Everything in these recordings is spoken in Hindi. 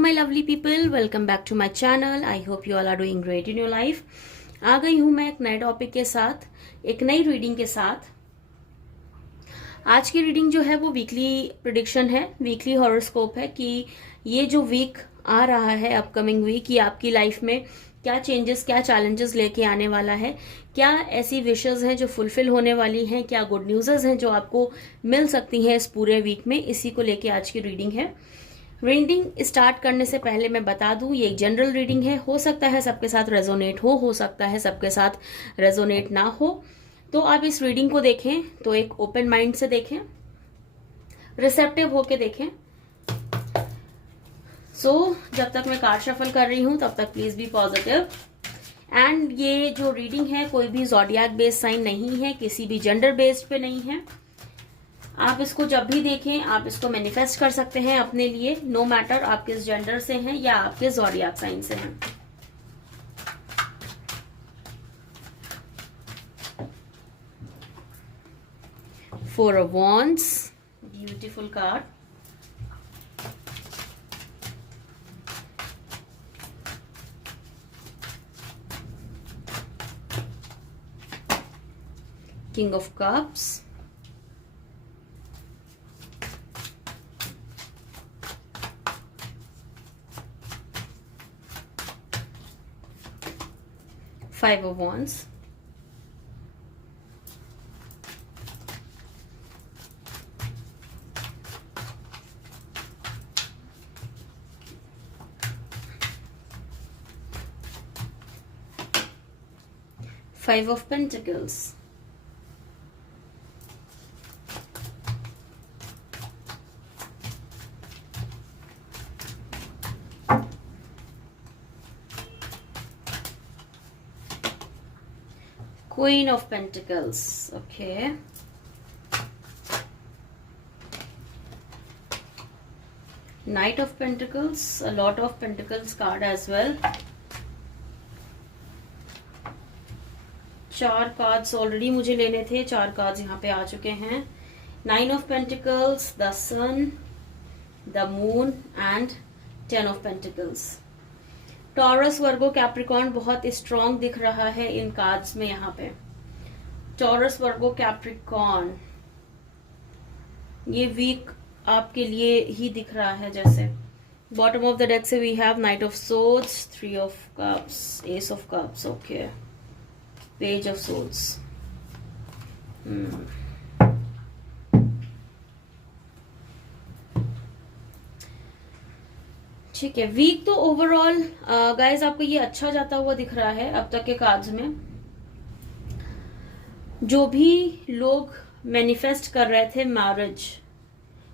my lovely people, welcome back to my channel. I hope you all are doing great in your life. आ गई हूं मैं एक नए टॉपिक के साथ, एक नई रीडिंग के साथ। आज की रीडिंग जो है वो वीकली प्रिडिक्शन है, वीकली हॉरोस्कोप है कि ये जो वीक आ रहा है, अपकमिंग वीक, ये आपकी लाइफ में क्या चेंजेस, क्या चैलेंजेस लेके आने वाला है, क्या ऐसी विशेस हैं जो फुलफिल होने वाली हैं, क्या गुड न्यूज़ हैं जो आपको मिल सकती हैं इस पूरे वीक में। इसी को लेके आज की रीडिंग है। रीडिंग स्टार्ट करने से पहले मैं बता दूं, ये एक जनरल रीडिंग है। हो सकता है सबके साथ रेजोनेट हो सकता है सबके साथ रेजोनेट ना हो। तो आप इस रीडिंग को देखें तो एक ओपन माइंड से देखें, रिसेप्टिव होके देखें। जब तक मैं कार्ड शफल कर रही हूं तब तक प्लीज बी पॉजिटिव। एंड ये जो रीडिंग है कोई भी ज़ोडिएक बेस्ड साइन नहीं है, किसी भी जेंडर बेस्ड पे नहीं है। आप इसको जब भी देखें आप इसको मैनिफेस्ट कर सकते हैं अपने लिए, नो मैटर आप किस जेंडर से हैं या आपके ज़ोडिएक साइन से हैं। Four of wands, beautiful card. King of cups, Five of Wands, Five of Pentacles, Queen of Pentacles, okay. Knight of Pentacles, a lot of Pentacles card as well. चार कार्ड्स ऑलरेडी मुझे लेने थे, चार कार्ड्स यहाँ पे आ चुके हैं। Nine of Pentacles, the Sun, the Moon and Ten of Pentacles. Taurus, Virgo, Capricorn बहुत स्ट्रॉन्ग दिख रहा है इन कार्ड्स में। यहाँ पे टॉरस, वर्गो, कैप्रिकॉर्न, ये वीक आपके लिए ही दिख रहा है। जैसे बॉटम ऑफ द डेक से we have knight of swords, three of cups, ace of cups, okay, page of swords. ठीक है, वीक तो ओवरऑल गाइज आपको ये अच्छा जाता हुआ दिख रहा है अब तक के कार्ड्स में। जो भी लोग मैनिफेस्ट कर रहे थे मैरिज,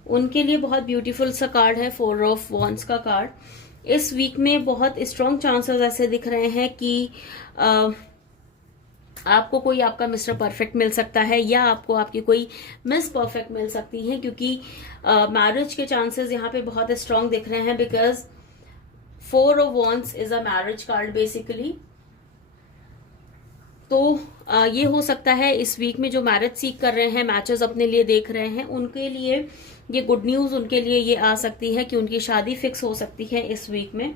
उनके लिए बहुत ब्यूटीफुल सा कार्ड है फोर ऑफ वॉन्ड्स का कार्ड। इस वीक में बहुत स्ट्रॉन्ग चांसेस ऐसे दिख रहे हैं कि आपको कोई आपका मिस्टर परफेक्ट मिल सकता है या आपको आपकी कोई मिस परफेक्ट मिल सकती है, क्योंकि मैरिज के चांसेस यहाँ पे बहुत स्ट्रॉन्ग दिख रहे हैं। Because four of wands is a marriage card basically. तो ये हो सकता है इस वीक में जो मैरिज सीख कर रहे हैं, मैचेस अपने लिए देख रहे हैं, उनके लिए ये गुड न्यूज, उनके लिए ये आ सकती है कि उनकी शादी फिक्स हो सकती है इस वीक में।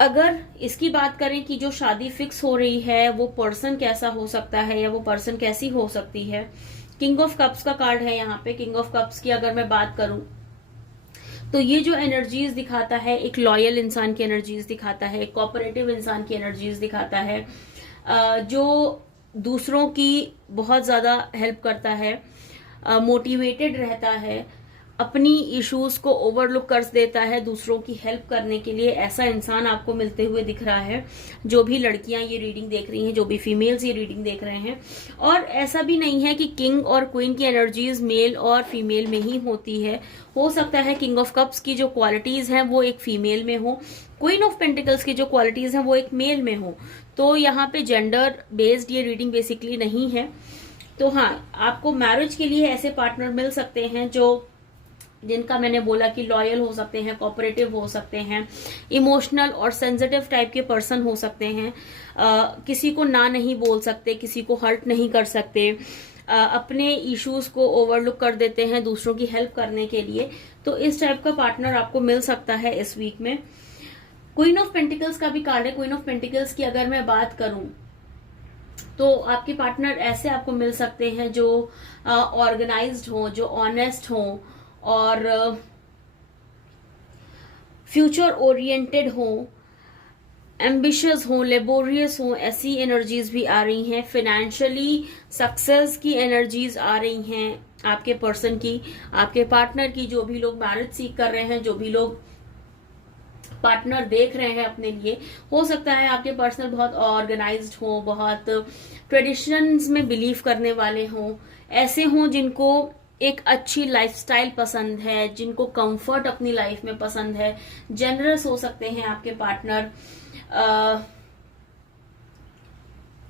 अगर इसकी बात करें कि जो शादी फिक्स हो रही है वो पर्सन कैसा हो सकता है या वो पर्सन कैसी हो सकती है, किंग ऑफ कप्स का कार्ड है यहाँ पे। किंग ऑफ कप्स की अगर मैं बात करूं तो ये जो एनर्जीज दिखाता है, एक लॉयल इंसान की एनर्जीज दिखाता है, एक कोऑपरेटिव इंसान की एनर्जीज दिखाता है, जो दूसरों की बहुत ज्यादा हेल्प करता है, मोटिवेटेड रहता है, अपनी इश्यूज को ओवरलुक कर देता है दूसरों की हेल्प करने के लिए। ऐसा इंसान आपको मिलते हुए दिख रहा है। जो भी लड़कियां ये रीडिंग देख रही हैं, जो भी फीमेल्स ये रीडिंग देख रहे हैं, और ऐसा भी नहीं है कि किंग और क्वीन की एनर्जीज मेल और फीमेल में ही होती है। हो सकता है किंग ऑफ कप्स की जो क्वालिटीज हैं वो एक फीमेल में हो, क्वीन ऑफ पेंटिकल्स की जो क्वालिटीज हैं वो एक मेल में हो। तो यहाँ पे जेंडर बेस्ड ये रीडिंग बेसिकली नहीं है। तो हाँ, आपको मैरिज के लिए ऐसे पार्टनर मिल सकते हैं जो जिनका मैंने बोला कि लॉयल हो सकते हैं, कोऑपरेटिव हो सकते हैं, इमोशनल और सेंसिटिव टाइप के पर्सन हो सकते हैं, किसी को ना नहीं बोल सकते, किसी को हर्ट नहीं कर सकते, अपने इश्यूज को ओवरलुक कर देते हैं दूसरों की हेल्प करने के लिए। तो इस टाइप का पार्टनर आपको मिल सकता है इस वीक में। क्वीन ऑफ पेंटिकल्स का भी कार्ड है। क्वीन ऑफ पेंटिकल्स की अगर मैं बात करूं तो आपके पार्टनर ऐसे आपको मिल सकते हैं जो ऑर्गेनाइज्ड हो, जो ऑनेस्ट हो और फ्यूचर ओरिएंटेड हो, एम्बिशियस हो, लेबोरियस हो, ऐसी एनर्जीज भी आ रही हैं। फाइनेंशियली सक्सेस की एनर्जीज आ रही हैं आपके पर्सन की, आपके पार्टनर की। जो भी लोग मैरिज सीख कर रहे हैं, जो भी लोग पार्टनर देख रहे हैं अपने लिए, हो सकता है आपके पर्सनल बहुत ऑर्गेनाइज्ड हो, बहुत ट्रेडिशंस में बिलीव करने वाले हों, ऐसे हों जिनको एक अच्छी लाइफस्टाइल पसंद है, जिनको कंफर्ट अपनी लाइफ में पसंद है। जेनरस हो सकते हैं आपके पार्टनर।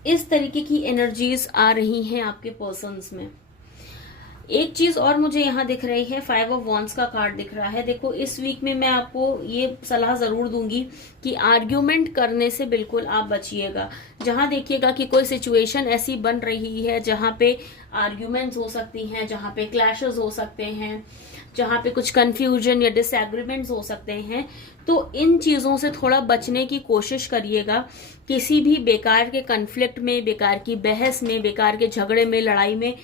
इस तरीके की एनर्जीज आ रही हैं आपके पर्सन्स में। एक चीज और मुझे यहाँ दिख रही है, 5 ऑफ वॉन्ड्स का कार्ड दिख रहा है। देखो इस वीक में मैं आपको ये सलाह जरूर दूंगी कि आर्ग्यूमेंट करने से बिल्कुल आप बचिएगा। जहां देखिएगा कि कोई सिचुएशन ऐसी बन रही है जहां पे आर्ग्यूमेंट्स हो सकती हैं, जहां पे क्लैशेस हो सकते हैं, जहां पे कुछ कंफ्यूजन या डिसएग्रीमेंट्स हो सकते हैं, तो इन चीजों से थोड़ा बचने की कोशिश करिएगा। किसी भी बेकार के कन्फ्लिक्ट में, बेकार की बहस में, बेकार के झगड़े में, लड़ाई में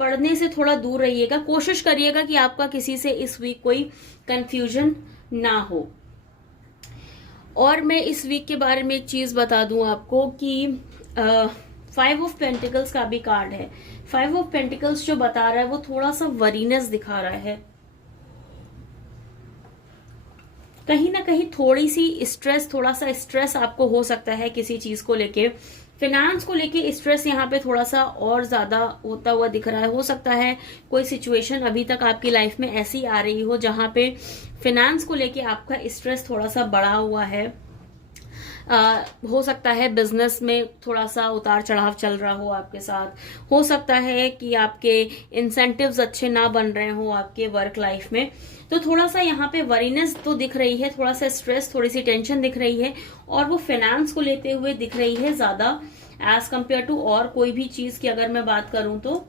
पढ़ने से थोड़ा दूर रहिएगा। कोशिश करिएगा कि आपका किसी से इस वीक कोई कंफ्यूजन ना हो। और मैं इस वीक के बारे में एक चीज बता दूं आपको कि 5 ऑफ पेंटिकल्स का भी कार्ड है। 5 ऑफ पेंटिकल्स जो बता रहा है वो थोड़ा सा वरीनेस दिखा रहा है। कहीं ना कहीं थोड़ी सी स्ट्रेस, थोड़ा सा स्ट्रेस आपको हो सकता है किसी चीज को लेके। फिनेंस को लेके स्ट्रेस यहाँ पे थोड़ा सा और ज्यादा होता हुआ दिख रहा है। हो सकता है कोई सिचुएशन अभी तक आपकी लाइफ में ऐसी आ रही हो जहां पे फिनेंस को लेके आपका स्ट्रेस थोड़ा सा बढ़ा हुआ है। हो सकता है बिजनेस में थोड़ा सा उतार चढ़ाव चल रहा हो आपके साथ। हो सकता है कि आपके इंसेंटिव्स अच्छे ना बन रहे हो आपके वर्क लाइफ में। तो थोड़ा सा यहाँ पे वरीनेस तो दिख रही है, थोड़ा सा स्ट्रेस, थोड़ी सी टेंशन दिख रही है, और वो फाइनेंस को लेते हुए दिख रही है ज्यादा एज कंपेयर टू और कोई भी चीज की अगर मैं बात करूं तो।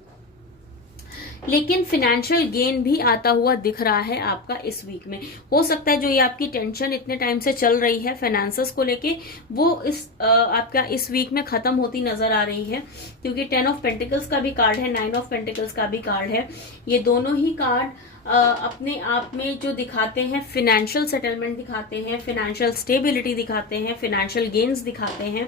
लेकिन फाइनेंशियल गेन भी आता हुआ दिख रहा है आपका इस वीक में। हो सकता है जो ये आपकी टेंशन इतने टाइम से चल रही है फाइनेंसेस को लेके, वो आपका इस वीक में खत्म होती नजर आ रही है। क्योंकि 10 ऑफ पेंटिकल्स का भी कार्ड है, 9 ऑफ पेंटिकल्स का भी कार्ड है। ये दोनों ही कार्ड अपने आप में जो दिखाते हैं, फाइनेंशियल सेटलमेंट दिखाते हैं, फाइनेंशियल स्टेबिलिटी दिखाते हैं, फाइनेंशियल गेन्स दिखाते हैं।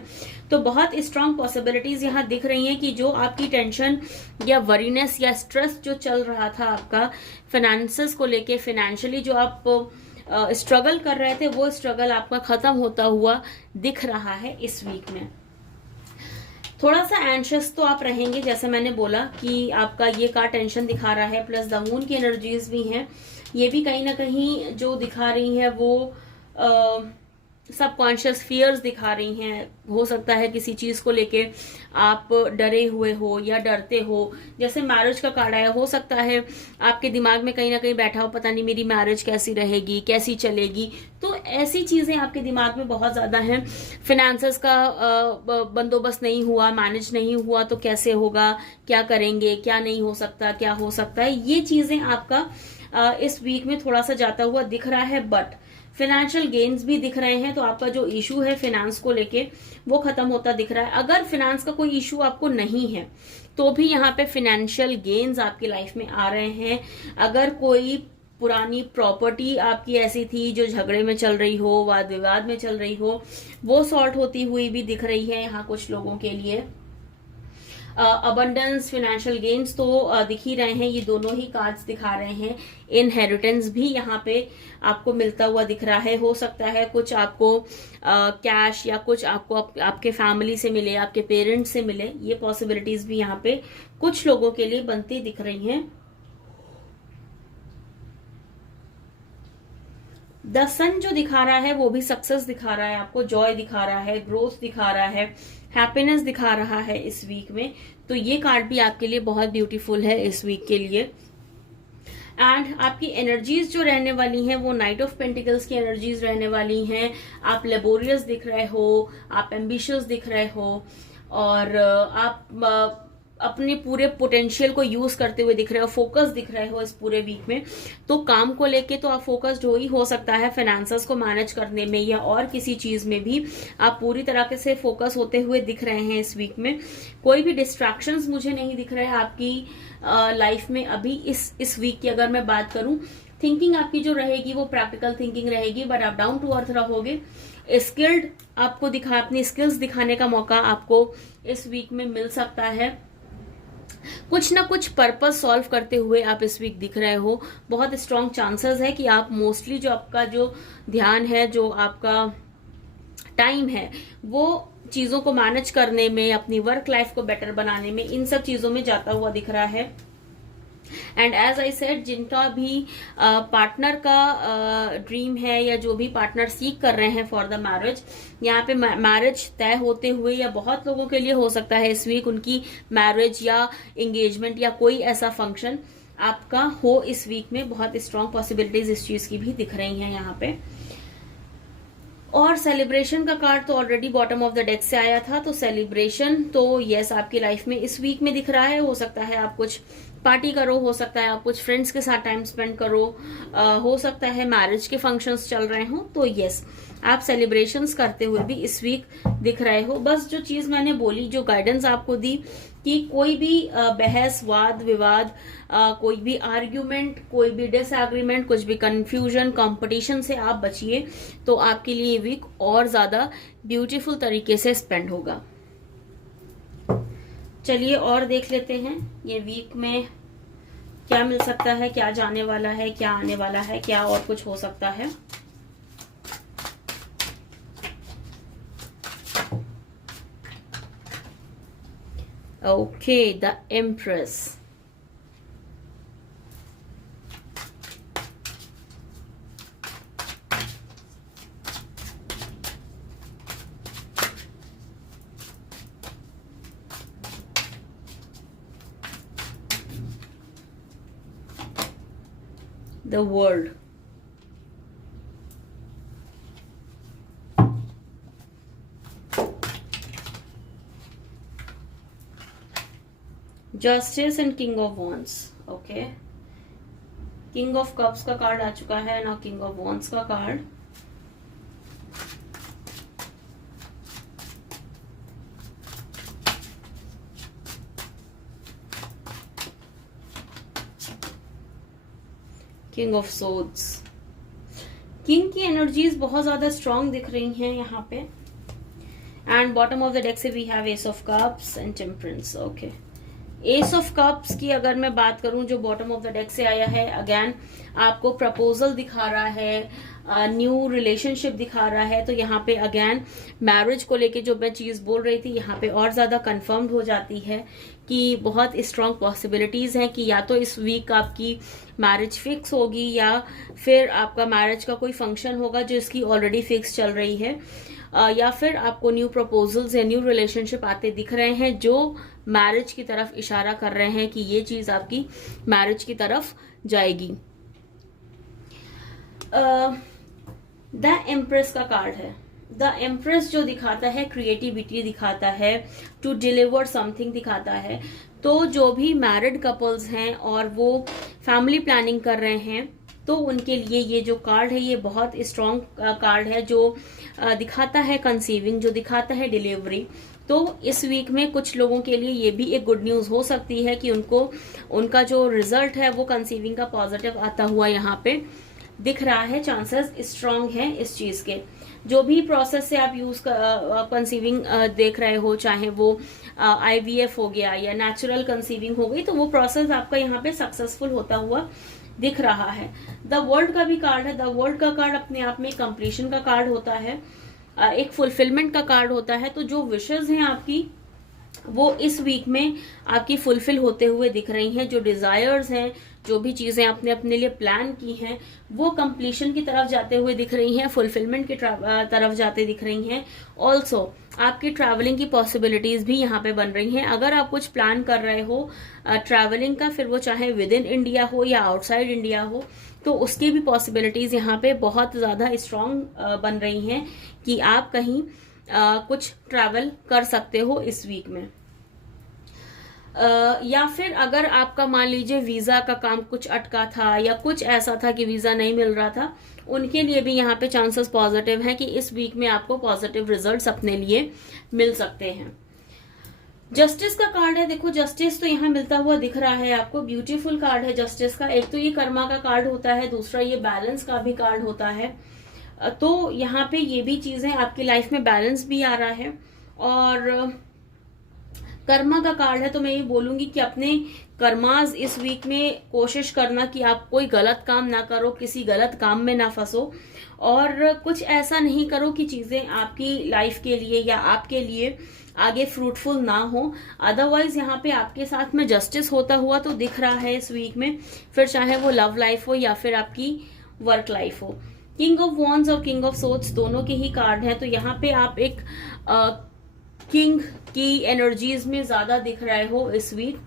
तो बहुत स्ट्रांग पॉसिबिलिटीज यहाँ दिख रही हैं कि जो आपकी टेंशन या वरीनेस या स्ट्रेस जो चल रहा था आपका फाइनेंसेस को लेके, फाइनेंशियली जो आप स्ट्रगल कर रहे थे, वो स्ट्रगल आपका खत्म होता हुआ दिख रहा है इस वीक में। थोड़ा सा एंशियस तो आप रहेंगे, जैसे मैंने बोला कि आपका ये कार्ड टेंशन दिखा रहा है, प्लस द मून की एनर्जीज भी हैं। ये भी कहीं ना कहीं जो दिखा रही है वो सबकॉन्शियस फियर्स दिखा रही हैं। हो सकता है किसी चीज को लेके आप डरे हुए हो या डरते हो। जैसे मैरिज का कार्ड आया, हो सकता है आपके दिमाग में कहीं ना कहीं बैठा हो, पता नहीं मेरी मैरिज कैसी रहेगी, कैसी चलेगी। तो ऐसी चीजें आपके दिमाग में बहुत ज्यादा हैं। फाइनेंसेस का बंदोबस्त नहीं हुआ, मैनेज नहीं हुआ, तो कैसे होगा, क्या करेंगे, क्या नहीं हो सकता, क्या हो सकता है, ये चीजें आपका इस वीक में थोड़ा सा जाता हुआ दिख रहा है। बट फाइनेंशियल गेन्स भी दिख रहे हैं, तो आपका जो इशू है फाइनेंस को लेके वो खत्म होता दिख रहा है। अगर फाइनेंस का कोई इशू आपको नहीं है तो भी यहाँ पे फाइनेंशियल गेन्स आपकी लाइफ में आ रहे हैं। अगर कोई पुरानी प्रॉपर्टी आपकी ऐसी थी जो झगड़े में चल रही हो, वाद विवाद में चल रही हो, वो सॉर्ट होती हुई भी दिख रही है यहाँ कुछ लोगों के लिए। अबंडेंस, फाइनेंशियल गेन्स तो दिख ही रहे हैं, ये दोनों ही कार्ड्स दिखा रहे हैं। इनहेरिटेंस भी यहाँ पे आपको मिलता हुआ दिख रहा है। हो सकता है कुछ आपको कैश या कुछ आपको आपके फैमिली से मिले, आपके पेरेंट्स से मिले, ये पॉसिबिलिटीज भी यहाँ पे कुछ लोगों के लिए बनती दिख रही हैं। द सन जो दिखा रहा है वो भी सक्सेस दिखा रहा है आपको, जॉय दिखा रहा है, ग्रोथ दिखा रहा है, हैप्पीनेस दिखा रहा है इस वीक में। तो ये कार्ड भी आपके लिए बहुत ब्यूटीफुल है इस वीक के लिए। एंड आपकी एनर्जीज जो रहने वाली हैं वो नाइट ऑफ पेंटिकल्स की एनर्जीज रहने वाली हैं। आप लेबोरियस दिख रहे हो, आप एम्बिशियस दिख रहे हो, और आप अपने पूरे पोटेंशियल को यूज करते हुए दिख रहे हो, फोकस दिख रहे हो इस पूरे वीक में। तो काम को लेके तो आप फोकस्ड हो सकता है, फाइनेंसेस को मैनेज करने में या और किसी चीज में भी आप पूरी तरह से फोकस होते हुए दिख रहे हैं इस वीक में। कोई भी डिस्ट्रैक्शंस मुझे नहीं दिख रहे हैं आपकी लाइफ में अभी इस वीक की अगर मैं बात करूं। थिंकिंग आपकी जो रहेगी वो प्रैक्टिकल थिंकिंग रहेगी, बट आप डाउन टू अर्थ रहोगे। स्किल्ड आपको अपनी स्किल्स दिखाने का मौका आपको इस वीक में मिल सकता है। कुछ ना कुछ पर्पस सॉल्व करते हुए आप इस वीक दिख रहे हो। बहुत स्ट्रॉन्ग चांसेस है कि आप मोस्टली जो आपका जो ध्यान है, जो आपका टाइम है, वो चीजों को मैनेज करने में, अपनी वर्क लाइफ को बेटर बनाने में, इन सब चीजों में जाता हुआ दिख रहा है। एंड एज आई सेड, जिनका भी पार्टनर का ड्रीम है या जो भी पार्टनर सीख कर रहे हैं फॉर द मैरिज, यहाँ पे मैरिज तय होते हुए या बहुत लोगों के लिए हो सकता है इस वीक उनकी मैरिज या एंगेजमेंट या कोई ऐसा फंक्शन आपका हो इस वीक में। बहुत स्ट्रॉन्ग पॉसिबिलिटीज इस चीज की भी दिख रही हैं यहाँ पे। और सेलिब्रेशन का कार्ड तो already bottom of the deck से आया था, तो सेलिब्रेशन तो यस आपकी लाइफ में इस वीक में दिख रहा है। हो सकता है आप कुछ पार्टी करो, हो सकता है आप कुछ फ्रेंड्स के साथ टाइम स्पेंड करो, हो सकता है मैरिज के फंक्शंस चल रहे हो, तो यस आप सेलिब्रेशंस करते हुए भी इस वीक दिख रहे हो। बस जो चीज मैंने बोली, जो गाइडेंस आपको दी कि कोई भी बहस, वाद विवाद, कोई भी आर्ग्यूमेंट, कोई भी डिसएग्रीमेंट, कुछ भी कंफ्यूजन, कंपटीशन से आप बचिए, तो आपके लिए ये वीक और ज्यादा ब्यूटीफुल तरीके से स्पेंड होगा। चलिए और देख लेते हैं ये वीक में क्या मिल सकता है, क्या जाने वाला है, क्या आने वाला है, क्या और कुछ हो सकता है। Okay, the empress. The world. Justice and King of Wands. Okay. King of Cups का कार्ड आ चुका है ना, King of Wands का card. King of swords. King की एनर्जीज बहुत ज्यादा स्ट्रांग दिख रही हैं यहाँ पे। And bottom of the deck से we have ace of cups and temperance. Okay, ace of cups की अगर मैं बात करूं जो बॉटम ऑफ द डेक से आया है, अगेन आपको प्रपोजल दिखा रहा है, न्यू रिलेशनशिप दिखा रहा है। तो यहाँ पे अगेन मैरिज को लेके जो मैं चीज बोल रही थी यहाँ पे और ज्यादा कंफर्म्ड हो जाती है कि बहुत स्ट्रांग पॉसिबिलिटीज हैं कि या तो इस वीक आपकी मैरिज फिक्स होगी या फिर आपका मैरिज का कोई फंक्शन होगा जो इसकी ऑलरेडी फिक्स चल रही है, या फिर आपको न्यू प्रपोजल्स या न्यू रिलेशनशिप आते दिख रहे हैं जो मैरिज की तरफ इशारा कर रहे हैं कि ये चीज आपकी मैरिज की तरफ जाएगी। द एम्प्रेस का कार्ड है। द एम्प्रेस जो दिखाता है क्रिएटिविटी दिखाता है, टू डिलीवर समथिंग दिखाता है। तो जो भी मैरिड कपल्स हैं और वो फैमिली प्लानिंग कर रहे हैं, तो उनके लिए ये जो कार्ड है ये बहुत स्ट्रॉन्ग कार्ड है जो दिखाता है कंसीविंग, जो दिखाता है डिलीवरी। तो इस वीक में कुछ लोगों के लिए ये भी एक गुड न्यूज हो सकती है कि उनका जो रिजल्ट है वो कंसीविंग का पॉजिटिव आता हुआ यहाँ पे दिख रहा है। चांसेस स्ट्रांग हैं इस चीज के। जो भी प्रोसेस से आप कंसीविंग देख रहे हो, चाहे वो IVF हो गया या नेचुरल कंसीविंग हो गई, तो वो प्रोसेस आपका यहाँ पे सक्सेसफुल होता हुआ दिख रहा है। द वर्ल्ड का भी कार्ड है। द वर्ल्ड का कार्ड अपने आप में कंप्लीशन का कार्ड होता है, एक फुलफिलमेंट का कार्ड होता है। तो जो विशेस हैं आपकी वो इस वीक में आपकी फुलफिल होते हुए दिख रही हैं। जो डिजायर्स हैं, जो भी चीजें आपने अपने लिए प्लान की हैं, वो कंप्लीशन की तरफ जाते हुए दिख रही हैं, फुलफिलमेंट की तरफ जाते दिख रही हैं। ऑल्सो आपकी ट्रैवलिंग की पॉसिबिलिटीज भी यहाँ पे बन रही हैं। अगर आप कुछ प्लान कर रहे हो ट्रैवलिंग का, फिर वो चाहे विद इन इंडिया हो या आउटसाइड इंडिया हो, तो उसकी भी पॉसिबिलिटीज यहाँ पे बहुत ज्यादा स्ट्रांग बन रही हैं कि आप कहीं कुछ ट्रैवल कर सकते हो इस वीक में। या फिर अगर आपका मान लीजिए वीजा का काम कुछ अटका था या कुछ ऐसा था कि वीजा नहीं मिल रहा था, उनके लिए भी यहाँ पे चांसेस पॉजिटिव हैं कि इस वीक में आपको पॉजिटिव रिजल्ट्स अपने लिए मिल सकते हैं। जस्टिस का कार्ड है, देखो जस्टिस तो यहाँ मिलता हुआ दिख रहा है आपको, ब्यूटीफुल कार्ड है जस्टिस का। एक तो ये कर्मा का कार्ड होता है, दूसरा ये बैलेंस का भी कार्ड होता है। तो यहाँ पे ये भी चीजें आपकी लाइफ में बैलेंस भी आ रहा है। और कर्मा का कार्ड है, तो मैं ये बोलूंगी कि अपने कर्माज इस वीक में कोशिश करना कि आप कोई गलत काम ना करो, किसी गलत काम में ना फंसो, और कुछ ऐसा नहीं करो कि चीजें आपकी लाइफ के लिए या आपके लिए आगे फ्रूटफुल ना हो। अदरवाइज यहाँ पे आपके साथ में जस्टिस होता हुआ तो दिख रहा है इस वीक में, फिर चाहे वो लव लाइफ हो या फिर आपकी वर्क लाइफ हो। किंग ऑफ वॉन्ड्स और किंग ऑफ सोर्ड्स दोनों के ही कार्ड हैं, तो यहाँ पे आप एक किंग की एनर्जीज में ज्यादा दिख रहे हो इस वीक।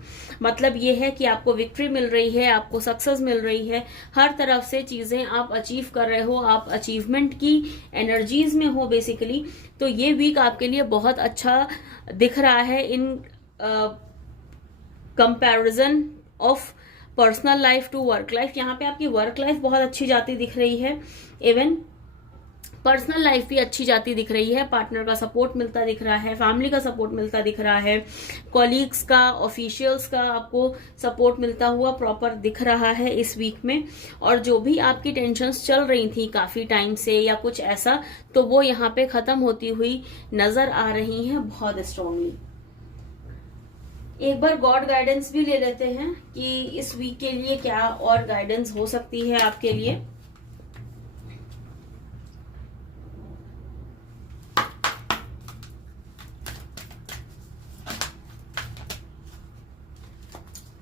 मतलब ये है कि आपको विक्ट्री मिल रही है, आपको सक्सेस मिल रही है, हर तरफ से चीजें आप अचीव कर रहे हो, आप अचीवमेंट की एनर्जीज में हो बेसिकली। तो ये वीक आपके लिए बहुत अच्छा दिख रहा है in comparison of personal life to work life. यहाँ पे आपकी वर्क लाइफ बहुत अच्छी जाती दिख रही है, इवन पर्सनल लाइफ भी अच्छी जाती दिख रही है। पार्टनर का सपोर्ट मिलता दिख रहा है, फैमिली का सपोर्ट मिलता दिख रहा है, कॉलीग्स का, ऑफिशियल्स का आपको सपोर्ट मिलता हुआ प्रॉपर दिख रहा है इस वीक में। और जो भी आपकी टेंशन्स चल रही थी काफी टाइम से या कुछ ऐसा, तो वो यहाँ पे खत्म होती हुई नजर आ रही हैं बहुत स्ट्रांगली। एक बार गॉड गाइडेंस भी ले लेते हैं कि इस वीक के लिए क्या और गाइडेंस हो सकती है आपके लिए।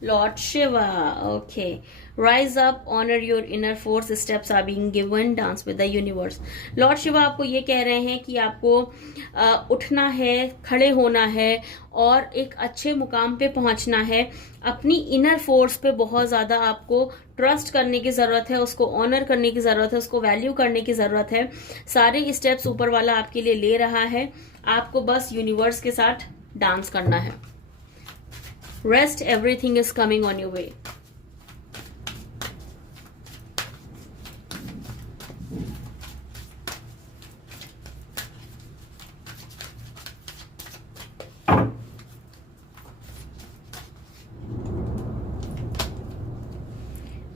Lord Shiva, okay. Rise up, honor your inner force, steps are being given, dance with the universe. Lord Shiva आपको ये कह रहे हैं कि आपको उठना है, खड़े होना है और एक अच्छे मुकाम पे पहुंचना है। अपनी इनर फोर्स पे बहुत ज्यादा आपको ट्रस्ट करने की जरूरत है, उसको ऑनर करने की जरूरत है, उसको वैल्यू करने की जरूरत है। सारे स्टेप्स ऊपर वाला आपके लिए ले रहा है, आपको बस यूनिवर्स के साथ डांस करना है। Rest, everything is coming on your way.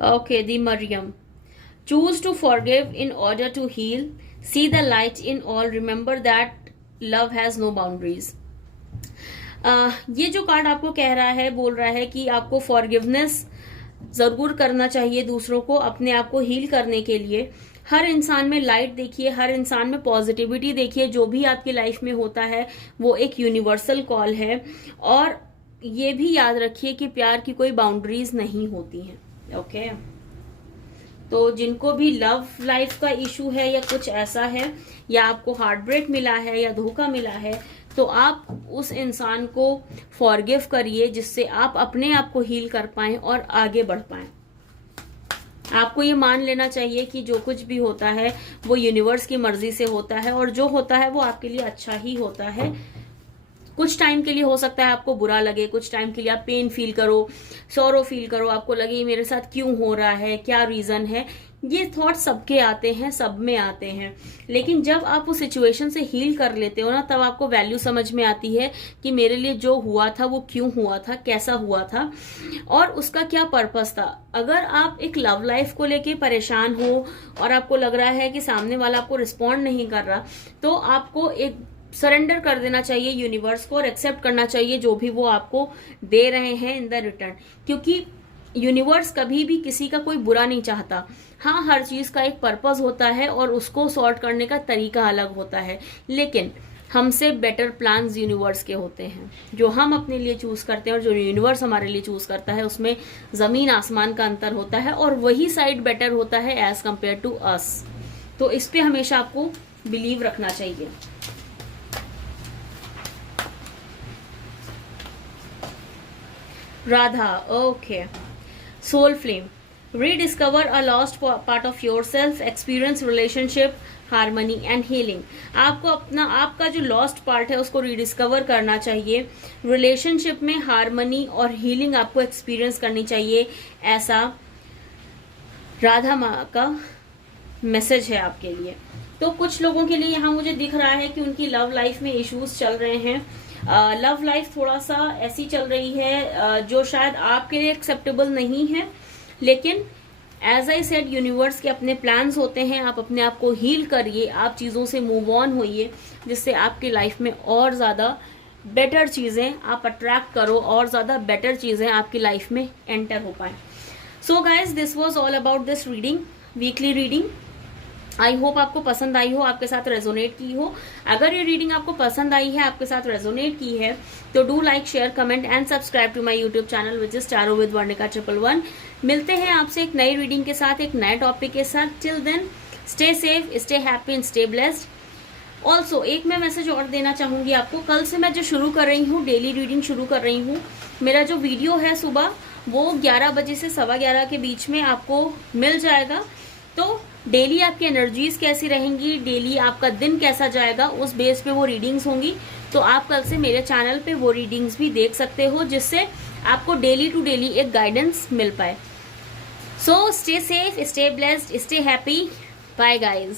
Okay, the Mariam. Choose to forgive in order to heal. See the light in all. Remember that love has no boundaries. ये जो कार्ड आपको कह रहा है, बोल रहा है कि आपको फॉरगिवनेस जरूर करना चाहिए दूसरों को, अपने आप को हील करने के लिए। हर इंसान में लाइट देखिए, हर इंसान में पॉजिटिविटी देखिए। जो भी आपकी लाइफ में होता है वो एक यूनिवर्सल कॉल है। और ये भी याद रखिए कि प्यार की कोई बाउंड्रीज नहीं होती हैं। ओके, तो जिनको भी लव लाइफ का इशू है या कुछ ऐसा है, या आपको हार्ट ब्रेक मिला है या धोखा मिला है, तो आप उस इंसान को फॉरगिव करिए, जिससे आप अपने आप को हील कर पाएं और आगे बढ़ पाएं। आपको ये मान लेना चाहिए कि जो कुछ भी होता है वो यूनिवर्स की मर्जी से होता है, और जो होता है वो आपके लिए अच्छा ही होता है। कुछ टाइम के लिए हो सकता है आपको बुरा लगे, कुछ टाइम के लिए आप पेन फील करो, सॉरो फील करो, आपको लगे मेरे साथ क्यों हो रहा है, क्या रीजन है। ये थॉट सबके आते हैं, सब में आते हैं। लेकिन जब आप उस सिचुएशन से हील कर लेते हो ना, तब आपको वैल्यू समझ में आती है कि मेरे लिए जो हुआ था वो क्यों हुआ था, कैसा हुआ था और उसका क्या पर्पस था। अगर आप एक लव लाइफ को लेके परेशान हो और आपको लग रहा है कि सामने वाला आपको रिस्पॉन्ड नहीं कर रहा, तो आपको एक सरेंडर कर देना चाहिए यूनिवर्स को और एक्सेप्ट करना चाहिए जो भी वो आपको दे रहे हैं इन द रिटर्न। क्योंकि यूनिवर्स कभी भी किसी का कोई बुरा नहीं चाहता। हाँ, हर चीज का एक पर्पस होता है और उसको सॉर्ट करने का तरीका अलग होता है, लेकिन हमसे बेटर प्लान्स यूनिवर्स के होते हैं। जो हम अपने लिए चूज करते हैं और जो यूनिवर्स हमारे लिए चूज करता है, उसमें जमीन आसमान का अंतर होता है और वही साइड बेटर होता है एज कंपेयर टू अस। तो इस पे हमेशा आपको बिलीव रखना चाहिए। Radha, okay. Soul flame, rediscover a lost part of yourself, experience relationship harmony and healing. आपको आपका जो लॉस्ट पार्ट है उसको रिडिस्कवर करना चाहिए। रिलेशनशिप में हार्मनी और हीलिंग आपको एक्सपीरियंस करनी चाहिए, ऐसा राधा माँ का मैसेज है आपके लिए। तो कुछ लोगों के लिए यहाँ मुझे दिख रहा है कि उनकी लव लाइफ में इश्यूज चल रहे हैं। लव लाइफ थोड़ा सा ऐसी चल रही है जो शायद आपके लिए एक्सेप्टेबल नहीं है, लेकिन एज आई सेड यूनिवर्स के अपने प्लान्स होते हैं। आप अपने आप को हील करिए, आप चीजों से मूव ऑन होइए, जिससे आपकी लाइफ में और ज्यादा बेटर चीजें आप अट्रैक्ट करो और ज्यादा बेटर चीजें आपकी लाइफ में एंटर हो पाए। So guys, this was all about this reading, weekly reading. I hope आपको पसंद आई हो, आपके साथ रेजोनेट की हो। अगर ये रीडिंग आपको पसंद आई है, आपके साथ रेजोनेट की है, तो do like, share, comment and subscribe to my YouTube channel which is tarot with Varnika 111। मिलते हैं आपसे एक नई रीडिंग के साथ, एक नए टॉपिक के साथ। Till then stay safe, stay happy and stay blessed. Also एक मैं मैसेज और देना चाहूंगी आपको। कल से मैं जो शुरू कर रही हूँ, डेली रीडिंग शुरू कर रही हूँ। मेरा जो वीडियो है सुबह, वो 11 बजे से 11:15 के बीच में आपको मिल जाएगा। तो डेली आपकी एनर्जीज कैसी रहेंगी, डेली आपका दिन कैसा जाएगा, उस बेस पे वो रीडिंग्स होंगी। तो आप कल से मेरे चैनल पे वो रीडिंग्स भी देख सकते हो, जिससे आपको डेली टू डेली एक गाइडेंस मिल पाए। So stay safe, stay blessed, stay happy. Bye guys.